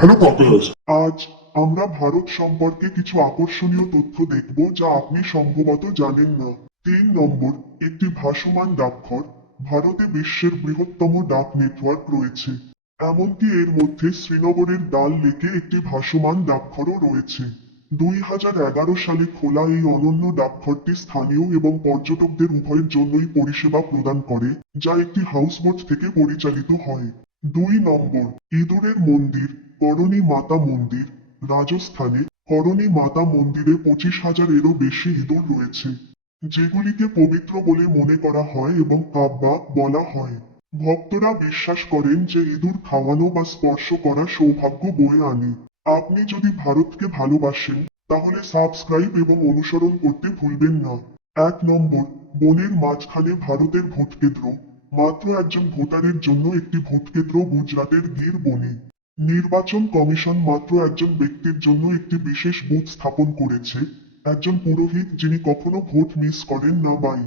Hello প্রকাশ। আজ আমরা ভারত সম্পর্কে কিছু আকর্ষণীয় তথ্য দেখব যা আপনি সম্ভবত জানেন না। 3 নম্বর, একটি ভাসমান ডাকঘর। ভারতে বিশ্বের বৃহত্তম ডাক নেটওয়ার্ক রয়েছে। এমনকি এর মধ্যে শ্রীনগরের ডাল লেকে একটি ভাসমান ডাকঘরও রয়েছে। 2011 সালে খোলা এই অনন্য ডাকঘরটি স্থানীয় এবং পর্যটকদের উভয়ের জন্যই পরিষেবা প্রদান করে, যা একটি হাউসবোট থেকে পরিচালিত হয়। 2 নম্বর, ইঁদুরের মন্দির, করণী মাতা মন্দির। রাজস্থানে করণী মাতা মন্দিরে 25,000-এরও বেশি ইঁদুর রয়েছে, যেগুলিকে পবিত্র বলে মনে করা হয় এবং কাব্বা বলা হয়। ভক্তরা বিশ্বাস করেন যে ইঁদুর খাওয়ানো বা স্পর্শ করা সৌভাগ্য বয়ে আনে। আপনি যদি ভারতকে ভালোবাসেন, তাহলে সাবস্ক্রাইব এবং অনুসরণ করতে ভুলবেন না। 1 নম্বর, বনের মাঝখানে ভারতের ভোটকেন্দ্র। মাত্র একজন ভোটারের জন্য একটি ভোটকেন্দ্র গুজরাটের গির বনে। নির্বাচন কমিশন মাত্র একজন ব্যক্তির জন্য একটি বিশেষ বুথ স্থাপন করেছে, একজন পুরোহিত যিনি কখনো ভোট মিস করেন না। বাই।